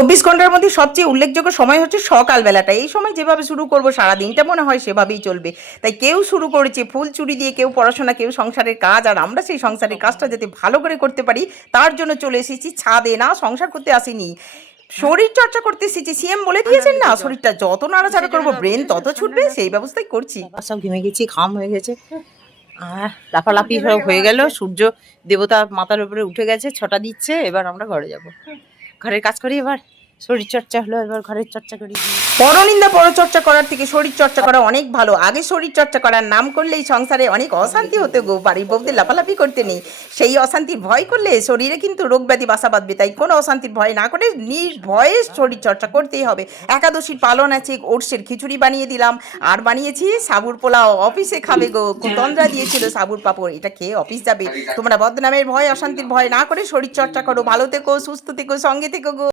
চব্বিশ ঘণ্টার মধ্যে সবচেয়ে উল্লেখযোগ্য সময় হচ্ছে সকালবেলাটা। এই সময় যেভাবে শুরু করব সারা দিনটা মনে হয় সেভাবেই চলবে। তাই কেউ শুরু করেছে ফুল চুরি দিয়ে, কেউ পড়াশোনা, কেউ সংসারের কাজ, আর আমরা সেই সংসারের কাজটা যাতে ভালো করে করতে পারি, তার জন্য চলে এসেছি ছাদে। না, সংসার করতে আসিনি। শরীর চর্চা করতে এসেছি, সিএম বলে দিয়েছেন না? শরীরটা যত নাড়াচাড়া করব, ব্রেন তত ছুটবে, সেই ব্যবস্থাই করছি। সব ঘেমে গেছি খাম হয়ে গেছে। লাফালাফি হয়ে গেল, সূর্য দেবতা মাথার উপরে উঠে গেছে, ছটা দিচ্ছে, এবার আমরা ঘরে যাব। ঘরের কাজ করি এবার? শরীর চর্চা হলো এবার ঘরের চর্চা করি পরনিন্দা পরচর্চা করার থেকে শরীর চর্চা করা অনেক ভালো। আগে শরীর চর্চা করার নাম করলেই সংসারে অনেক অশান্তি হতে গো। বাড়ির বউদের লাফালাফি করতে নেই। সেই অশান্তির ভয় করলে শরীরে কিন্তু রোগ ব্যাধি বাসা বাঁধবে। তাই কোনো অশান্তির ভয় না করে নির্ভয়ে শরীর চর্চা করতেই হবে। একাদশীর পালন আছে, ওটসের খিচুড়ি বানিয়ে দিলাম। আর বানিয়েছি সাবুর পোলাও। অফিসে খাবে গো। কুতন্দ্রা দিয়েছিল সাবুর পাপড়। এটা খেয়ে অফিস যাবে। তোমরা বদনামের ভয়, অশান্তির ভয় না করে শরীর চর্চা করো। ভালো থেকো, সুস্থ থেকো, সঙ্গে থেকো গো।